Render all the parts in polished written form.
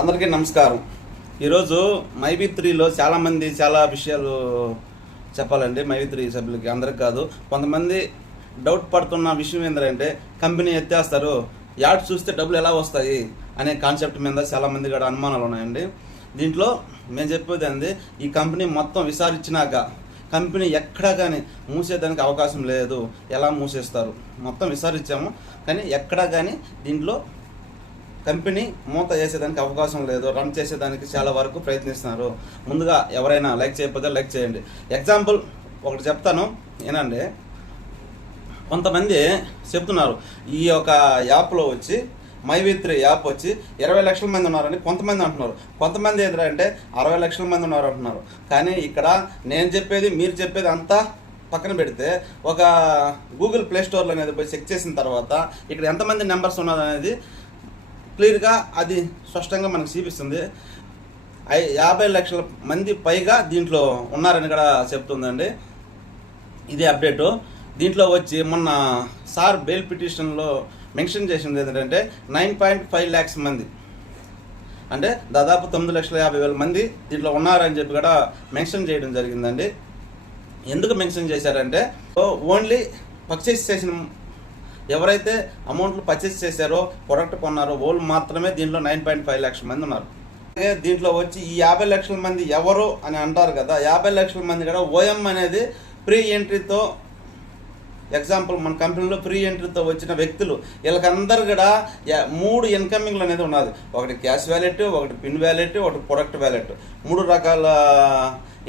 అందరికీ నమస్కారం. ఈరోజు మైబీ3లో చాలామంది చాలా విషయాలు చెప్పాలండి. మైబీ3 సభ్యులకి అందరికి కాదు, కొంతమంది డౌట్ పడుతున్న విషయం ఏంటంటే కంపెనీ ఎత్తేస్తారు, యాడ్ చూస్తే డబ్బులు ఎలా వస్తాయి అనే కాన్సెప్ట్ మీద చాలామంది కూడా అనుమానాలు ఉన్నాయండి. దీంట్లో మేము చెప్పేది అండి, ఈ కంపెనీ మొత్తం విచారించినాక కంపెనీ ఎక్కడా కానీ మూసేదానికి అవకాశం లేదు. ఎలా మూసేస్తారు మొత్తం విచారించాము, కానీ ఎక్కడా కానీ దీంట్లో కంపెనీ మూత చేసేదానికి అవకాశం లేదు. రన్ చేసేదానికి చాలా వరకు ప్రయత్నిస్తున్నారు. ముందుగా ఎవరైనా లైక్ చేయకపోతే లైక్ చేయండి. ఎగ్జాంపుల్ ఒకటి చెప్తాను ఏనండి. కొంతమంది చెప్తున్నారు ఈ యొక్క యాప్లో వచ్చి మైబీ3 యాప్ వచ్చి 20 లక్షల మంది ఉన్నారని కొంతమంది అంటున్నారు. కొంతమంది ఏంటంటే 60 లక్షల మంది ఉన్నారు అంటున్నారు. కానీ ఇక్కడ నేను చెప్పేది మీరు చెప్పేది అంతా పక్కన పెడితే ఒక గూగుల్ ప్లే స్టోర్లో అనేది పోయి చెక్ చేసిన తర్వాత ఇక్కడ ఎంతమంది నెంబర్స్ ఉన్నది అనేది క్లియర్గా అది స్పష్టంగా మనకు చూపిస్తుంది. 50 లక్షల మంది పైగా దీంట్లో ఉన్నారని కూడా చెప్తుందండి. ఇదే అప్డేటు. దీంట్లో వచ్చి మొన్న సార్ బెయిల్ పిటిషన్లో మెన్షన్ చేసింది ఏంటంటే 9.5 lakhs మంది, అంటే దాదాపు 9,50,000 మంది దీంట్లో ఉన్నారని చెప్పి కూడా మెన్షన్ చేయడం జరిగిందండి. ఎందుకు మెన్షన్ చేశారంటే ఓన్లీ పర్చేస్ చేసిన ఎవరైతే అమౌంట్లు పర్చేస్ చేశారో ప్రొడక్ట్ కొన్నారో వాళ్ళు మాత్రమే దీంట్లో 9.5 lakhs మంది ఉన్నారు. అలాగే దీంట్లో వచ్చి ఈ 50 లక్షల మంది ఎవరు అని అంటారు కదా, 50 లక్షల మంది కూడా ఓఎం అనేది ప్రీ ఎంట్రీతో, ఎగ్జాంపుల్ మన కంపెనీలో ప్రీ ఎంట్రీతో వచ్చిన వ్యక్తులు వీళ్ళకందరూ కూడా 3 ఇన్కమింగ్లు అనేది ఉన్నది. ఒకటి క్యాష్ వ్యాలెట్, ఒకటి పిన్ వ్యాలెట్, ఒకటి ప్రొడక్ట్ వ్యాలెట్, 3 రకాల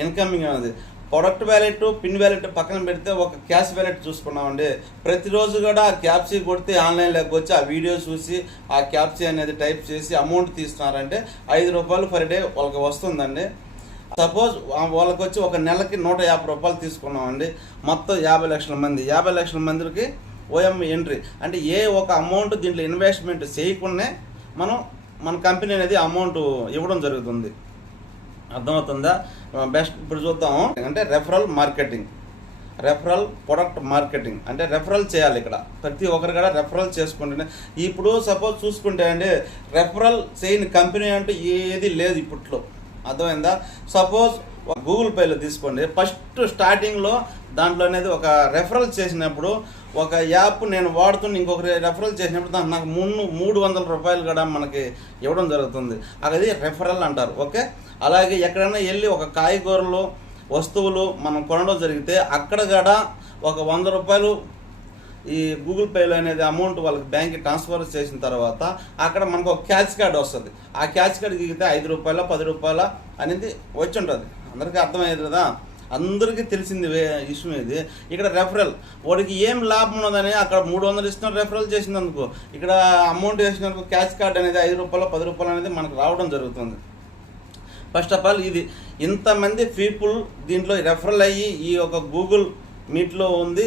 ఇన్కమింగ్ అనేది. ప్రొడక్ట్ వ్యాలెట్, పిన్ వ్యాలెట్ పక్కన పెడితే ఒక క్యాష్ వ్యాలెట్ చూసుకున్నామండి. ప్రతిరోజు కూడా ఆ క్యాప్సీ కొడితే ఆన్లైన్లోకి వచ్చి ఆ వీడియో చూసి ఆ క్యాప్సీ అనేది టైప్ చేసి అమౌంట్ తీస్తున్నారంటే 5 రూపాయలు పర్ డే వాళ్ళకి వస్తుందండి. సపోజ్ వాళ్ళకి వచ్చి ఒక నెలకి 150 రూపాయలు తీసుకున్నామండి. మొత్తం 50 లక్షల మంది, 50 లక్షల మందికి ఓఎం ఎంట్రీ అంటే ఏ ఒక అమౌంట్ దీంట్లో ఇన్వెస్ట్మెంట్ చేయకుండానే మన కంపెనీ అనేది అమౌంట్ ఇవ్వడం జరుగుతుంది. అర్థమవుతుందా? బెస్ట్ ఇప్పుడు చూద్దాం అంటే referral marketing, referral product marketing అంటే రెఫరల్ చేయాలి. ఇక్కడ ప్రతి ఒక్కరు కూడా రెఫరల్ చేసుకుంటేనే. ఇప్పుడు సపోజ్ చూసుకుంటే అండి, రెఫరల్ చేయని కంపెనీ అంటూ ఏది లేదు ఇప్పట్లో. అర్థమైందా? సపోజ్ గూగుల్ పేలో తీసుకోండి, ఫస్ట్ స్టార్టింగ్లో దాంట్లో అనేది ఒక రెఫరల్ చేసినప్పుడు ఒక యాప్ నేను వాడుతున్న ఇంకొకరి రెఫరల్ చేసినప్పుడు నాకు 300 రూపాయలు కూడా మనకి ఇవ్వడం జరుగుతుంది. అది రెఫరల్ అంటారు. ఓకే. అలాగే ఎక్కడైనా వెళ్ళి ఒక కాయగూరలు వస్తువులు మనం కొనడం జరిగితే అక్కడ కూడా ఒక 100 రూపాయలు ఈ గూగుల్ పేలో అనేది అమౌంట్ వాళ్ళకి బ్యాంక్కి ట్రాన్స్ఫర్ చేసిన తర్వాత అక్కడ మనకు ఒక క్యాష్ కార్డ్ వస్తుంది. ఆ క్యాష్ కార్డ్ దిగితే 5 రూపాయల 10 రూపాయల అనేది వచ్చి ఉంటుంది. అందరికీ అర్థమయ్యేది కదా, అందరికీ తెలిసింది ఇష్యూ ఇది. ఇక్కడ రెఫరల్ వాడికి ఏం లాభం ఉన్నదని అక్కడ 300 ఇస్తున్నారు రెఫరల్ చేసినందుకు, ఇక్కడ అమౌంట్ వేసినందుకు క్యాష్ కార్డ్ అనేది 5 రూపాయలు 10 రూపాయలు అనేది మనకు రావడం జరుగుతుంది. ఫస్ట్ ఆఫ్ ఆల్ ఇది ఇంతమంది పీపుల్ దీంట్లో రెఫరల్ అయ్యి ఈ యొక్క గూగుల్ మీట్లో ఉంది,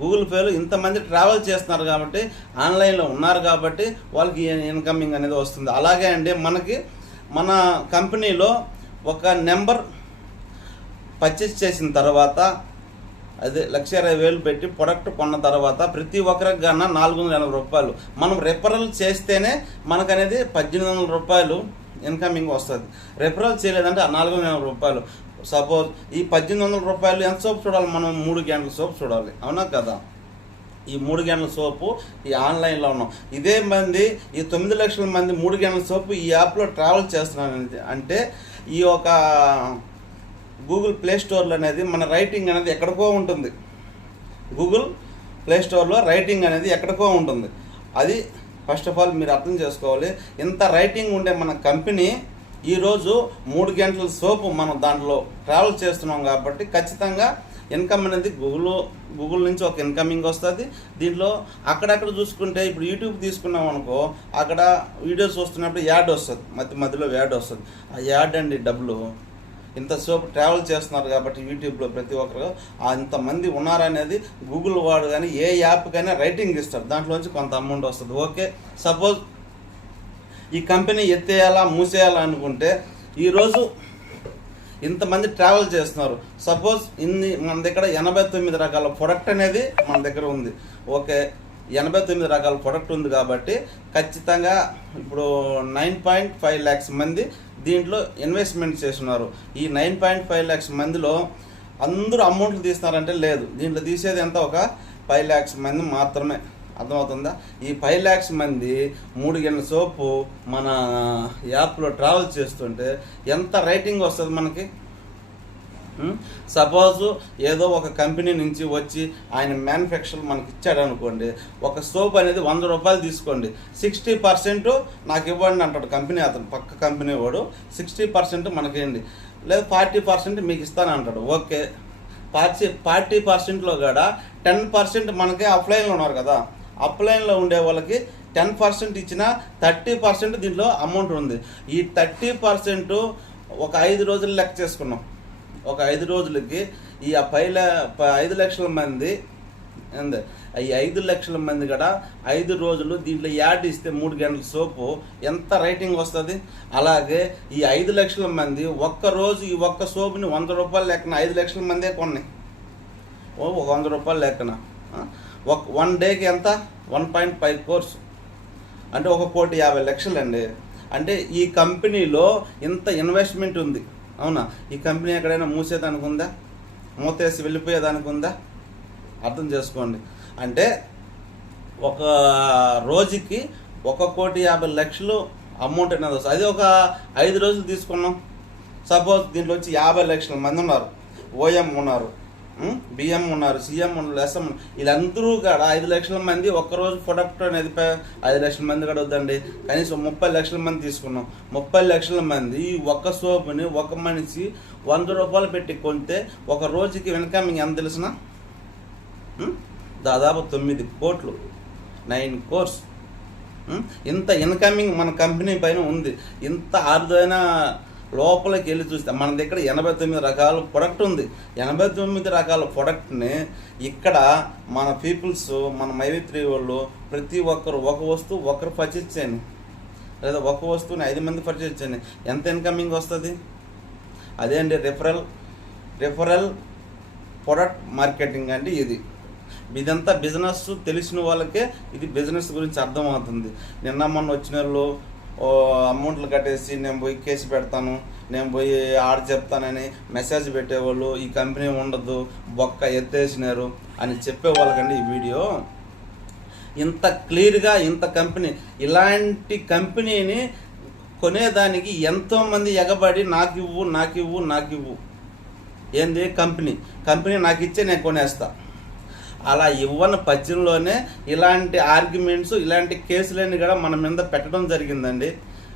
గూగుల్ పేలో ఇంతమంది ట్రావెల్ చేస్తున్నారు కాబట్టి ఆన్లైన్లో ఉన్నారు కాబట్టి వాళ్ళకి ఇన్కమింగ్ అనేది వస్తుంది. అలాగే అండి మన కంపెనీలో ఒక నెంబర్ పర్చేస్ చేసిన తర్వాత అదే 1,20,000 పెట్టి ప్రొడక్ట్ కొన్న తర్వాత ప్రతి ఒక్కరికి కన్నా 480 రూపాయలు మనం రెఫరల్ చేస్తేనే మనకు అనేది 1,800 రూపాయలు ఇన్కమింగ్ వస్తుంది. రెఫరల్ చేయలేదంటే 480 రూపాయలు. సపోజ్ ఈ 1,800 రూపాయలు ఎంత సోప్ చూడాలి మనం? 3 గంటల సోప్ చూడాలి, అవునా కదా? ఈ 3 గంటల సోపు ఈ ఆన్లైన్లో ఉన్నాం. ఇదే మంది ఈ 9 లక్షల మంది 3 గంటల సోపు ఈ యాప్లో ట్రావెల్ చేస్తున్నాను అంటే ఈ ఒక గూగుల్ ప్లే స్టోర్లో అనేది మన రైటింగ్ అనేది ఎక్కడికో ఉంటుంది. గూగుల్ ప్లే స్టోర్లో రైటింగ్ అనేది ఎక్కడికో ఉంటుంది. అది ఫస్ట్ ఆఫ్ ఆల్ మీరు అర్థం చేసుకోవాలి. ఇంత రైటింగ్ ఉండే మన కంపెనీ ఈరోజు 3 గంటల సోపు మనం దాంట్లో ట్రావెల్ చేస్తున్నాం కాబట్టి ఖచ్చితంగా ఇన్కమ్ అనేది గూగుల్ నుంచి ఒక ఇన్కమింగ్ వస్తుంది. దీంట్లో అక్కడక్కడ చూసుకుంటే ఇప్పుడు యూట్యూబ్ తీసుకున్నాం అనుకో, అక్కడ వీడియోస్ వస్తున్నప్పుడు యాడ్ వస్తుంది, మధ్యలో యాడ్ వస్తుంది. ఆ యాడ్ అండి డబ్బులు ఇంతసేపు ట్రావెల్ చేస్తున్నారు కాబట్టి యూట్యూబ్లో ప్రతి ఒక్కరు అంతమంది ఉన్నారనేది గూగుల్ వాడు కానీ ఏ యాప్ కానీ రైటింగ్ ఇస్తారు, దాంట్లోంచి కొంత అమౌంట్ వస్తుంది. ఓకే. సపోజ్ ఈ కంపెనీ ఎత్తేయాలా మూసేయాలా అనుకుంటే ఈరోజు ఇంతమంది ట్రావెల్ చేస్తున్నారు. సపోజ్ మన దగ్గర 89 రకాల ప్రొడక్ట్ అనేది మన దగ్గర ఉంది. ఓకే. 89 రకాల ప్రొడక్ట్ ఉంది కాబట్టి ఖచ్చితంగా ఇప్పుడు 9.5 lakhs మంది దీంట్లో ఇన్వెస్ట్మెంట్ చేస్తున్నారు. ఈ 9.5 lakhs మందిలో అందరూ అమౌంట్లు తీస్తున్నారంటే లేదు, దీంట్లో తీసేది ఎంత ఒక 5 lakhs మంది మాత్రమే. అర్థమవుతుందా? ఈ 5 lakhs మంది 3 గంటల సోపు మన యాప్లో ట్రావెల్ చేస్తుంటే ఎంత రేటింగ్ వస్తుంది మనకి? సపోజు ఏదో ఒక కంపెనీ నుంచి వచ్చి ఆయన మ్యానుఫ్యాక్చర్ మనకి ఇచ్చాడు అనుకోండి, ఒక సోప్ అనేది 100 రూపాయలు తీసుకోండి, 60% నాకు ఇవ్వండి అంటాడు కంపెనీ, అతను పక్క కంపెనీ వాడు 60% మనకేంటి, లేదా 40% మీకు ఇస్తాను అంటాడు. ఓకే, 40%లో కూడా 10% మనకి ఆఫ్లైన్లో ఉన్నారు కదా, ఆఫ్లైన్లో ఉండే వాళ్ళకి 10% ఇచ్చినా 30% దీంట్లో అమౌంట్ ఉంది. ఈ 30% ఒక 5 రోజులు లెక్క చేసుకున్నాం. ఒక 5 రోజులకి ఈ 5 లక్షల మంది అంతే, ఈ 5 లక్షల మంది కూడా 5 రోజులు దీంట్లో యాడ్ ఇస్తే 3 గంటల సోపు ఎంత రేటింగ్ వస్తుంది? అలాగే ఈ 5 లక్షల మంది ఒక్కరోజు ఈ ఒక్క సోపుని 100 రూపాయలు లెక్కన 5 లక్షల మందే కొన్నాయి. ఒక 100 రూపాయలు లెక్కన 1 డేకి ఎంత? 1.5 crores అంటే 1,50,00,000 అండి. అంటే ఈ కంపెనీలో ఇంత ఇన్వెస్ట్మెంట్ ఉంది. అవునా? ఈ కంపెనీ ఎక్కడైనా మూసేదానికి ఉందా? మూతేసి వెళ్ళిపోయేదానికి ఉందా? అర్థం చేసుకోండి. అంటే ఒక రోజుకి 1,50,00,000 అమౌంట్ అనేది వస్తుంది. అది ఒక 5 రోజులు తీసుకున్నాం. సపోజ్ దీంట్లో వచ్చి 50 లక్షల మంది ఉన్నారు, ఓఎం ఉన్నారు, బిఎం ఉన్నారు, సిఎం ఉన్నారు, ఎస్ఎం ఉన్నారు, వీళ్ళందరూ కూడా 5 లక్షల మంది ఒక్కరోజు ప్రొడక్ట్ అనేది 5 లక్షల మంది కూడా వద్దండి, కనీసం 30 లక్షల మంది తీసుకున్నాం. 30 లక్షల మంది ఒక్క సోపుని ఒక మనిషి 100 రూపాయలు పెట్టి కొంటే ఒక రోజుకి ఇన్కమింగ్ ఎంత తెలిసిన? దాదాపు 9 కోట్లు, 9 crores. ఇంత ఇన్కమింగ్ మన కంపెనీ పైన ఉంది. ఇంత అరుదైన లోపలికి వెళ్ళి చూస్తే మన దగ్గర 89 రకాల ప్రొడక్ట్ ఉంది. 89 రకాల ప్రొడక్ట్ని ఇక్కడ మన పీపుల్స్, మన మైవిత్రి వాళ్ళు ప్రతి ఒక్కరు ఒక వస్తువు ఒకరు పర్చేజ్ చేయండి, లేదా ఒక వస్తువుని 5 మంది పర్చేజ్ చేయండి, ఎంత ఇన్కమింగ్ వస్తుంది? అదే అండి రిఫరల్ ప్రొడక్ట్ మార్కెటింగ్ అంటే ఇదంతా బిజినెస్ తెలిసిన వాళ్ళకే ఇది బిజినెస్ గురించి అర్థమవుతుంది. నిన్న మొన్న వచ్చిన వాళ్ళు అమౌంట్లు కట్టేసి నేను పోయి కేసు పెడతాను, నేను పోయి ఆడ చెప్తానని మెసేజ్ పెట్టేవాళ్ళు, ఈ కంపెనీ ఉండదు, బొక్క ఎత్తేసినారు అని చెప్పేవాళ్ళకండి ఈ వీడియో. ఇంత క్లియర్గా ఇంత కంపెనీ, ఇలాంటి కంపెనీని కొనేదానికి ఎంతోమంది ఎగబడి నాకు ఇవ్వు ఏంది కంపెనీ నాకు ఇచ్చే నేను కొనేస్తా, అలా ఇవ్వని పచ్చంలోనే ఇలాంటి ఆర్గ్యుమెంట్స్, ఇలాంటి కేసులన్నీ కూడా మన మీద పెట్టడం జరిగిందండి.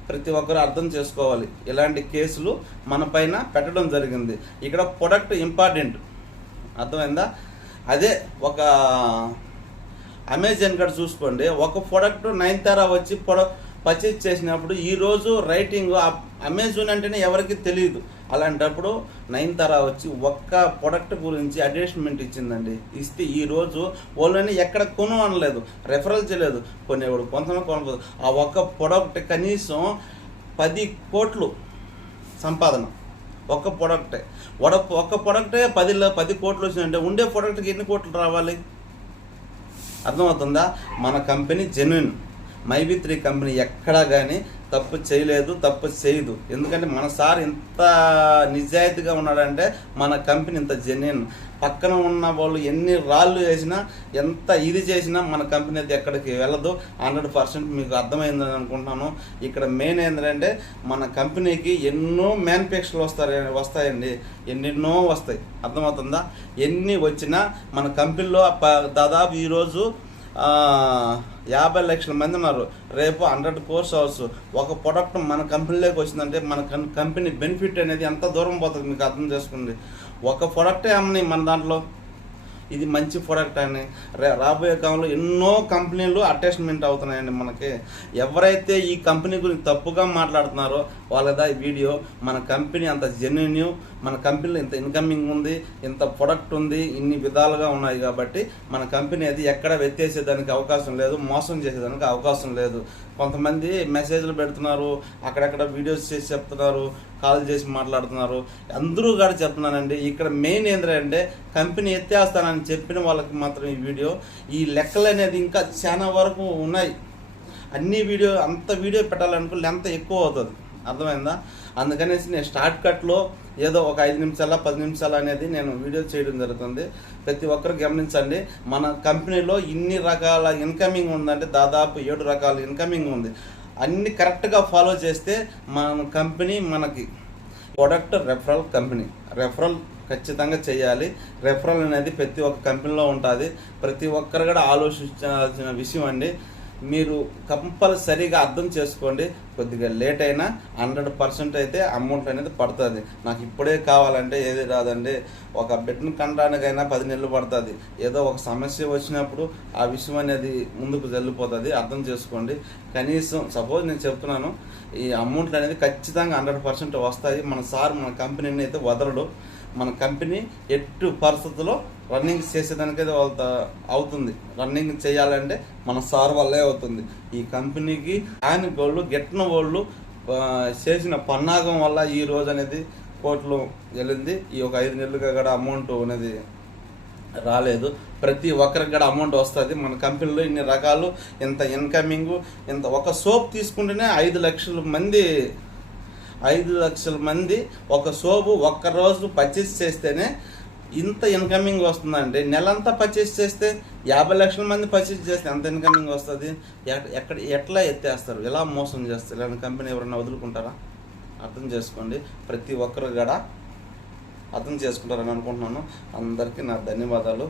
ప్రతి ఒక్కరు అర్థం చేసుకోవాలి, ఇలాంటి కేసులు మన పైన పెట్టడం జరిగింది. ఇక్కడ ప్రొడక్ట్ ఇంపార్టెంట్, అర్థమైందా? అదే ఒక అమెజాన్ కూడా చూసుకోండి, ఒక ప్రొడక్ట్ 9 వచ్చి పర్చేజ్ చేసినప్పుడు ఈరోజు రైటింగ్ అమెజాన్ అంటేనే ఎవరికి తెలియదు. అలాంటప్పుడు 9 వచ్చి ఒక్క ప్రొడక్ట్ గురించి అడ్వర్టైజ్మెంట్ ఇచ్చిందండి. ఇస్తే ఈరోజు వాళ్ళని ఎక్కడ కొను అనలేదు, రెఫరల్ చేయలేదు, కొనేవాడు కొనలేదు. ఆ ఒక్క ప్రొడక్ట్ కనీసం 10 కోట్లు సంపాదన. ఒక్క ప్రొడక్టే 10 కోట్లు వచ్చిందంటే ఉండే ప్రొడక్ట్కి ఎన్ని కోట్లు రావాలి? అర్థమవుతుందా? మన కంపెనీ జెన్యున్, మైవిత్రి కంపెనీ ఎక్కడా కానీ తప్పు చేయలేదు, తప్పు చేయదు. ఎందుకంటే మన సార్ ఇంత నిజాయితీగా ఉన్నాడంటే మన కంపెనీ ఇంత జెన్యున్. పక్కన ఉన్న వాళ్ళు ఎన్ని రాళ్ళు వేసినా, ఎంత ఇది చేసినా మన కంపెనీ అయితే ఎక్కడికి వెళ్ళదు. 100% మీకు అర్థమైందని అనుకుంటున్నాను. ఇక్కడ మెయిన్ ఏంటంటే మన కంపెనీకి ఎన్నో మ్యానుఫ్యాక్చర్లు వస్తాయండి, ఎన్నెన్నో వస్తాయి. అర్థమవుతుందా? ఎన్ని వచ్చినా మన కంపెనీలో దాదాపు ఈరోజు 50 లక్షల మంది ఉన్నారు, రేపు 100 crores అవర్స్. ఒక ప్రొడక్ట్ మన కంపెనీలోకి వచ్చిందంటే మన కంపెనీ బెనిఫిట్ అనేది ఎంత దూరం పోతుంది మీకు అర్థం చేసుకోండి. ఒక ప్రొడక్టే అమ్మని మన దాంట్లో ఇది మంచి ప్రొడక్ట్ అని రాబోయే కాలంలో ఎన్నో కంపెనీలు అటాచ్మెంట్ అవుతున్నాయండి మనకి. ఎవరైతే ఈ కంపెనీ గురించి తప్పుగా మాట్లాడుతున్నారో వాళ్ళదా ఈ వీడియో. మన కంపెనీ అంత జెన్యూన్, మన కంపెనీలో ఇంత ఇన్కమింగ్ ఉంది, ఇంత ప్రొడక్ట్ ఉంది, ఇన్ని విధాలుగా ఉన్నాయి కాబట్టి మన కంపెనీ అది ఎక్కడ వ్యత్యాసేదానికి అవకాశం లేదు, మోసం చేసేదానికి అవకాశం లేదు. కొంతమంది మెసేజ్లు పెడుతున్నారు, అక్కడక్కడ వీడియోస్ చేసి చెప్తున్నారు, కాల్ చేసి మాట్లాడుతున్నారు. అందరూ కూడా చెప్తున్నానండి. ఇక్కడ మెయిన్ ఏంటంటే కంపెనీ ఎత్తేస్తానని చెప్పిన వాళ్ళకి మాత్రం ఈ వీడియో, ఈ లెక్కలు అనేది ఇంకా చాలా వరకు ఉన్నాయి. అంత వీడియో పెట్టాలనుకో లెంత్ ఎక్కువ అవుతుంది, అర్థమైందా? అందుకనేసి నేను షార్ట్ కట్లో ఏదో ఒక 5 నిమిషాల 10 నిమిషాలు అనేది నేను వీడియో చేయడం జరుగుతుంది. ప్రతి ఒక్కరు గమనించండి. మన కంపెనీలో ఇన్ని రకాల ఇన్కమింగ్ ఉందంటే దాదాపు 7 రకాల ఇన్కమింగ్ ఉంది. అన్ని కరెక్ట్గా ఫాలో చేస్తే మన కంపెనీ మనకి ప్రొడక్ట్ రెఫరల్ కంపెనీ. రెఫరల్ ఖచ్చితంగా చేయాలి. రెఫరల్ అనేది ప్రతి ఒక్క కంపెనీలో ఉంటుంది. ప్రతి ఒక్కరు కూడా ఆలోచించాల్సిన విషయం అండి. మీరు కంపల్సరీగా అర్థం చేసుకోండి. కొద్దిగా లేట్ అయినా 100% అయితే అమౌంట్ అనేది పడుతుంది. నాకు ఇప్పుడే కావాలంటే ఏది రాదండి. ఒక బిడ్డను కనడానికైనా 10 నెలలు పడుతుంది. ఏదో ఒక సమస్య వచ్చినప్పుడు ఆ విషయం అనేది ముందుకు వెళ్ళిపోతుంది. అర్థం చేసుకోండి. కనీసం సపోజ్ నేను చెప్తున్నాను, ఈ అమౌంట్లు అనేది ఖచ్చితంగా 100% వస్తాయి. మన కంపెనీని అయితే వదలడు. మన కంపెనీ ఎట్టి పరిస్థితుల్లో రన్నింగ్ చేసేదానికైతే వాళ్ళతో అవుతుంది. రన్నింగ్ చేయాలంటే మన సార్ వల్లే అవుతుంది. ఈ కంపెనీకి ఆయన వాళ్ళు గెట్టిన వాళ్ళు చేసిన పన్నాగం వల్ల ఈ రోజు అనేది కోట్లు వెళ్ళింది. ఈ ఒక 5 నెలలుగా కూడా అమౌంట్ అనేది రాలేదు. ప్రతి ఒక్కరికి కూడా అమౌంట్ వస్తుంది. మన కంపెనీలో ఇన్ని రకాలు, ఇంత ఇన్కమింగ్, ఇంత ఒక సోప్ తీసుకుంటేనే 5 లక్షల మంది ఒక సోపు ఒక్కరోజు పర్చేస్ చేస్తేనే ఇంత ఇన్కమింగ్ వస్తుందండి. నెలంతా పర్చేస్ చేస్తే 50 లక్షల మంది పర్చేస్ చేస్తే ఎంత ఇన్కమింగ్ వస్తుంది? ఎట్లా ఎత్తేస్తారు? ఎలా మోసం చేస్తారు? ఇలాంటి కంపెనీ ఎవరైనా వదులుకుంటారా? అర్థం చేసుకోండి. ప్రతి ఒక్కరు కూడా అర్థం చేసుకుంటారని అనుకుంటున్నాను. అందరికీ నా ధన్యవాదాలు.